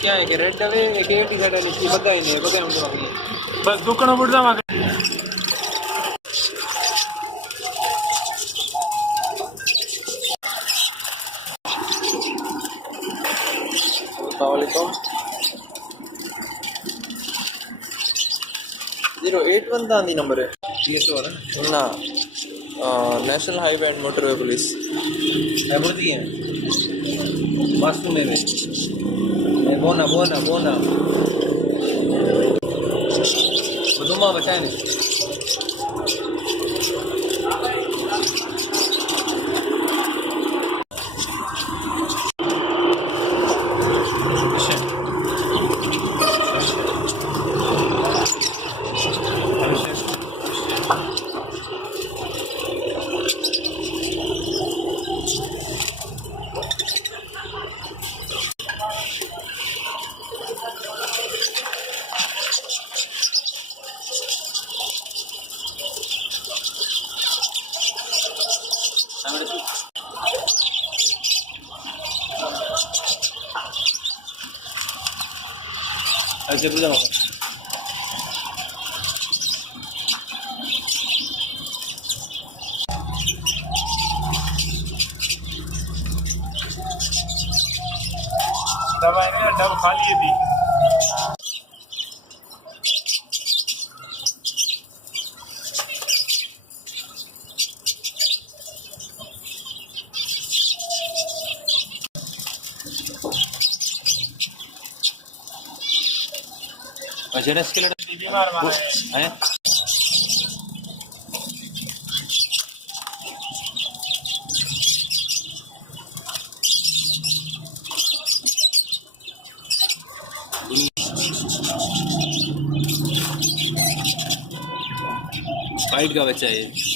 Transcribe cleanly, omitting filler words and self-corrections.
क्या है कि रेड दवे एक टी शर्ट है इसकी बता ही नहीं है बता मुझे बाकी बस दुकान बुढ़ा मांगे अस्सलामुअलैकुम 081 दांदी नंबर है TSO वाला ना national highway and motorway police है बुढ़ी है वास्तु में बोना बोना बोना बदुमा बचाए नहीं ऐसे बुझा दवाई ने डब खा लिए थी जेनेस के लड़के बीमार मारा हैं वाइट का बच्चा है